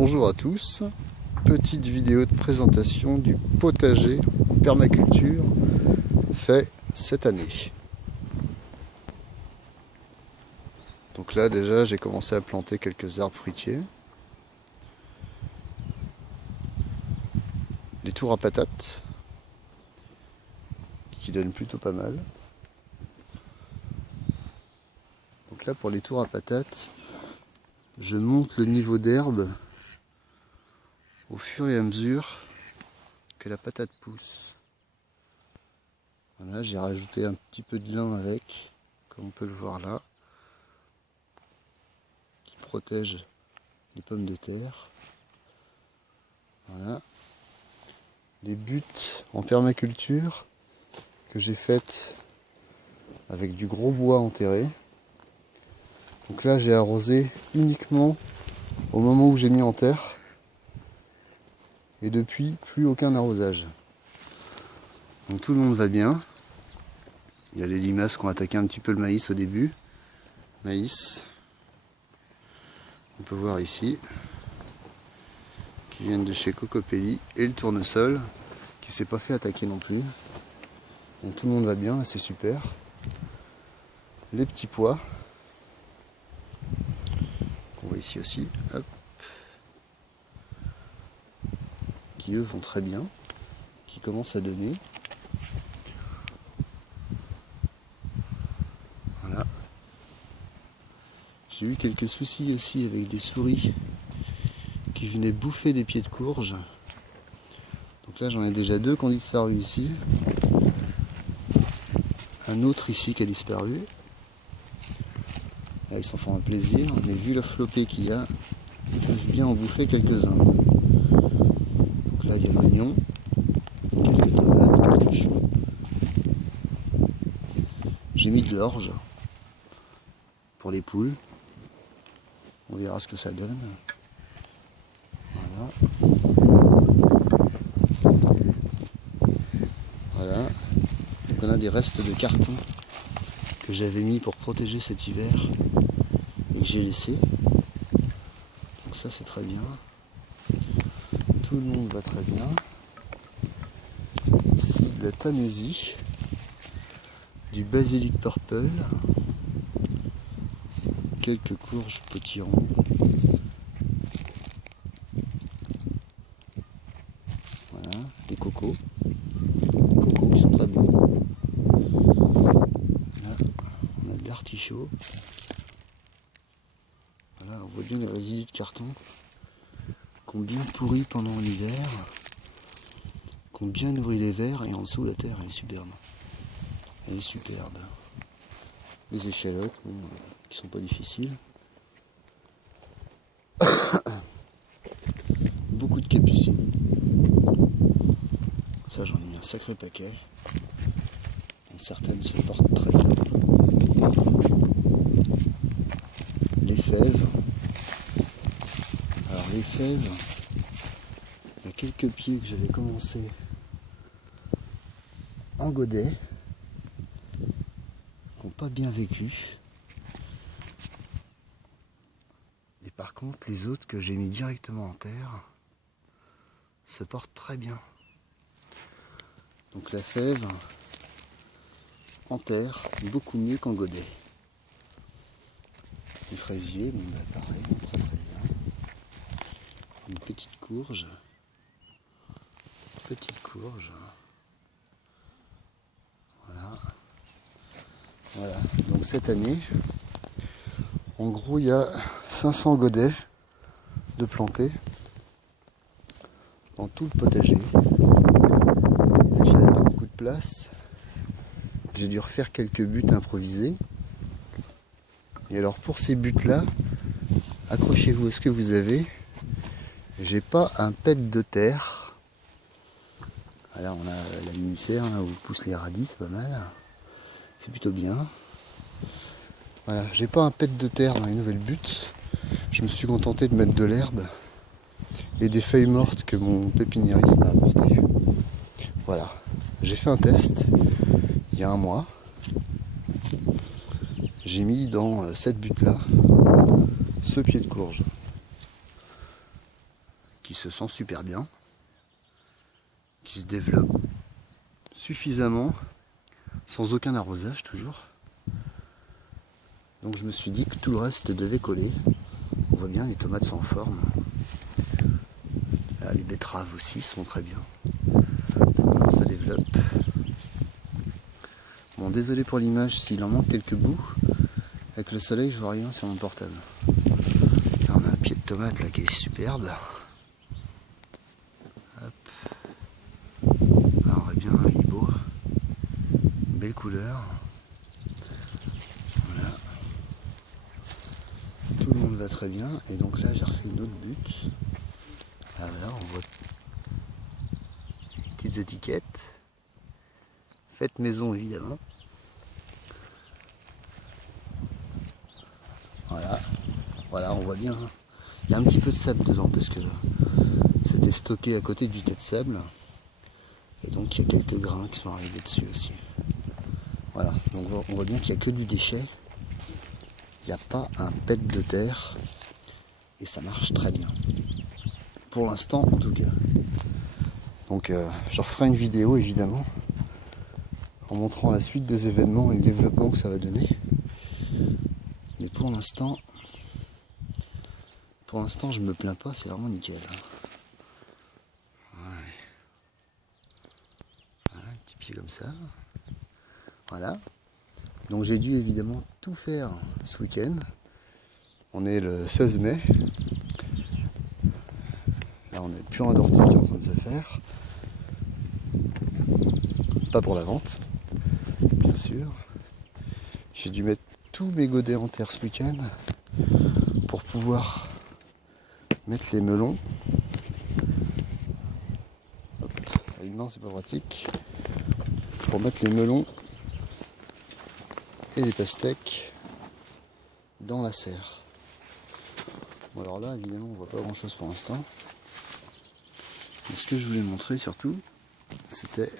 Bonjour à tous, petite vidéo de présentation du potager permaculture fait cette année. Donc là déjà j'ai commencé à planter quelques arbres fruitiers. Les tours à patates qui donnent plutôt pas mal. Donc là pour les tours à patates, je monte le niveau d'herbe au fur et à mesure que la patate pousse. Voilà, j'ai rajouté un petit peu de lin avec, comme on peut le voir là, qui protège les pommes de terre. Voilà. Les buttes en permaculture que j'ai faites avec du gros bois enterré. Donc là j'ai arrosé uniquement au moment où j'ai mis en terre. Et depuis, plus aucun arrosage. Donc tout le monde va bien. Il y a les limaces qui ont attaqué un petit peu le maïs au début. Maïs. On peut voir ici. Qui viennent de chez Cocopelli. Et le tournesol qui s'est pas fait attaquer non plus. Donc tout le monde va bien, c'est super. Les petits pois. On voit ici aussi. Hop. Qui eux vont très bien. Qui commencent à donner. Voilà. J'ai eu quelques soucis aussi avec des souris qui venaient bouffer des pieds de courge. Donc là j'en ai déjà deux qui ont disparu ici. Un autre ici qui a disparu. Là ils s'en font un plaisir, mais vu le flopé qu'il y a, ils peuvent bien en bouffer quelques-uns. Donc là il y a l'oignon, quelques tomates, quelques choux. J'ai mis de l'orge pour les poules. On verra ce que ça donne. Voilà. Voilà. Donc on a des restes de carton que j'avais mis pour protéger cet hiver et que j'ai laissé. Donc ça c'est très bien. Tout le monde va très bien. Ici de la tanésie, du basilic purple, quelques courges potirons. Voilà, les cocos. Les cocos qui sont très beaux. Là, on a de l'artichaut. Voilà, on voit bien les résidus de carton qui ont bien pourri pendant l'hiver, qui ont bien nourri les vers, et en dessous la terre elle est superbe. Elle est superbe. Les échalotes, bon, qui sont pas difficiles. Beaucoup de capucines. Ça j'en ai mis un sacré paquet. Donc, certaines se portent très bien. Les fèves. Alors les fèves, il y a quelques pieds que j'avais commencé en godet, qui n'ont pas bien vécu. Et par contre les autres que j'ai mis directement en terre se portent très bien. Donc la fève en terre, beaucoup mieux qu'en godet. Les fraisiers, bon, bah, pareil, très très bien. Une petite courge. Petite courge. Voilà. Voilà. Donc cette année, en gros, il y a 500 godets de plantés dans tout le potager. J'avais pas beaucoup de place. J'ai dû refaire quelques buts improvisés. Et alors pour ces buts-là, accrochez-vous à ce que vous avez. J'ai pas un pet de terre. Là on a la mini-serre où poussent les radis, c'est pas mal. C'est plutôt bien. Voilà, j'ai pas un pet de terre dans les nouvelles buttes. Je me suis contenté de mettre de l'herbe et des feuilles mortes que mon pépiniériste m'a apporté. Voilà, j'ai fait un test il y a un mois. J'ai mis dans cette butte là ce pied de courge. qui se sent super bien, qui se développe suffisamment, sans aucun arrosage toujours. Donc je me suis dit que tout le reste devait coller. On voit bien, les tomates sont en forme. Là, les betteraves aussi sont très bien. Ça développe. Bon, désolé pour l'image s'il en manque quelques bouts. Avec le soleil, je vois rien sur mon portable. Là, on a un pied de tomate là qui est superbe. Hop. Là, on voit bien, il est beau. Une belle couleur. Voilà. Tout le monde va très bien. Et donc là, j'ai refait une autre butte. Ah voilà, on voit les petites étiquettes. Faites maison évidemment. Voilà, on voit bien. Hein. Il y a un petit peu de sable dedans parce que c'était stocké à côté du tas de sable. Et donc il y a quelques grains qui sont arrivés dessus aussi. Voilà, donc on voit bien qu'il n'y a que du déchet. Il n'y a pas un pet de terre. Et ça marche très bien. Pour l'instant en tout cas. Donc je referai une vidéo évidemment en montrant la suite des événements et le développement que ça va donner. Mais pour l'instant je me plains pas, c'est vraiment nickel. Ouais. Voilà, un petit pied comme ça. Voilà. Donc j'ai dû évidemment tout faire ce week-end. On est le 16 mai. Là on est plus en d'ortie qui est en train de se faire. Pas pour la vente, bien sûr. J'ai dû mettre tous mes godets en terre ce week-end pour pouvoir mettre les melons. Hop, à une main c'est pas pratique. Pour mettre les melons et les pastèques dans la serre. Bon alors là évidemment on voit pas grand chose pour l'instant. Mais ce que je voulais montrer surtout, c'était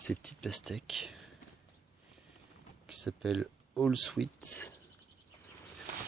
ces petites pastèques qui s'appellent All Sweet.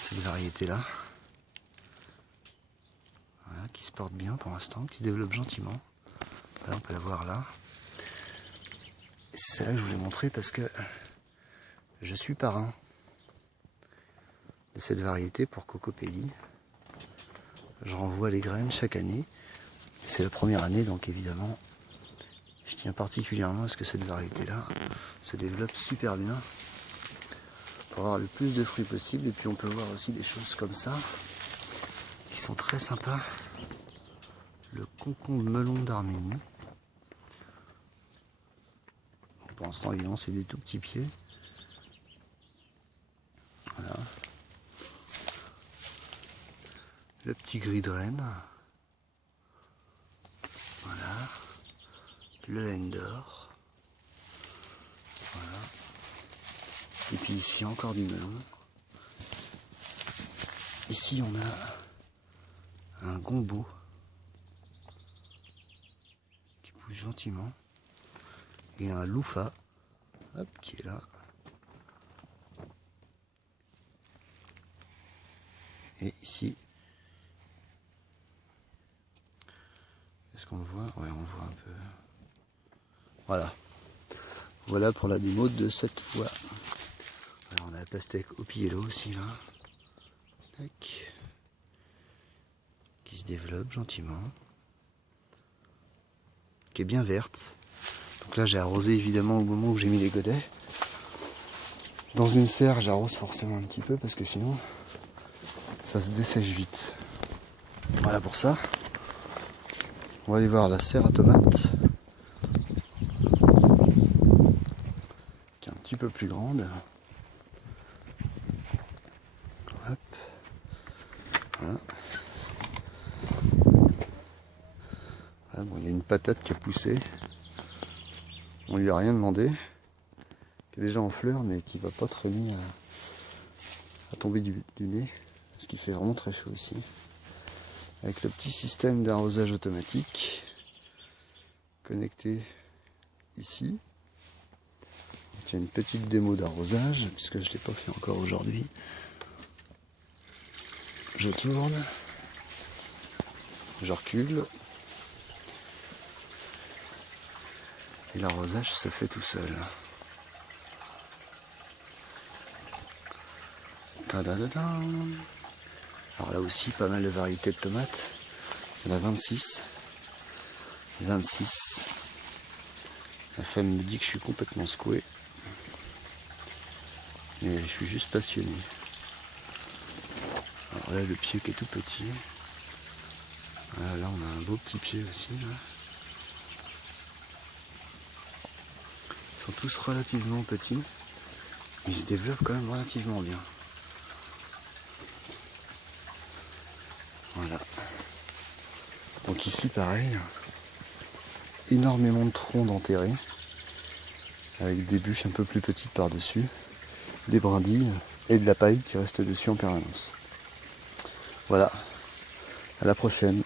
Cette variété là. Voilà, qui se porte bien pour l'instant, qui se développe gentiment. Voilà, on peut la voir là. Et c'est celle-là que je voulais montrer parce que je suis parrain de cette variété pour Cocopelli. Je renvoie les graines chaque année. C'est la première année, donc évidemment, je tiens particulièrement à ce que cette variété-là se développe super bien pour avoir le plus de fruits possible. Et puis on peut voir aussi des choses comme ça qui sont très sympas. Le concombre melon d'Arménie. Pour l'instant, évidemment, c'est des tout petits pieds. Voilà. Le petit gris de Rennes. Voilà. Le Endor. Voilà. Et puis ici, encore du melon. Ici, on a un gombo qui pousse gentiment. Et un loufa, hop, qui est là. Et ici, est-ce qu'on le voit? Ouais, on le voit un peu. Voilà. Voilà pour la démo de cette fois. Alors, on a la pastèque au piello aussi là. Tac. Qui se développe gentiment. Qui est bien verte. Donc là j'ai arrosé évidemment au moment où j'ai mis les godets. Dans une serre j'arrose forcément un petit peu parce que sinon ça se dessèche vite. Voilà pour ça. On va aller voir la serre à tomates. Qui est un petit peu plus grande. Hop. Voilà. Voilà, bon, il y a une patate qui a poussé. On lui a rien demandé, qui est déjà en fleurs mais qui va pas traîner à tomber du nez, parce qu'il fait vraiment très chaud ici. Avec le petit système d'arrosage automatique connecté ici. Donc, il y a une petite démo d'arrosage, puisque je ne l'ai pas fait encore aujourd'hui. Je tourne. je recule. Et l'arrosage se fait tout seul. Tadadadam. Alors là aussi, pas mal de variétés de tomates. Il y en a 26. 26. La femme me dit que je suis complètement secoué. Mais je suis juste passionné. Alors là, le pied qui est tout petit. Voilà, là, on a un beau petit pied aussi. Là. Ils sont tous relativement petits. Mais ils se développent quand même relativement bien. Voilà. Donc ici, pareil. Énormément de troncs enterrés. Avec des bûches un peu plus petites par-dessus. Des brindilles et de la paille qui reste dessus en permanence. Voilà. À la prochaine.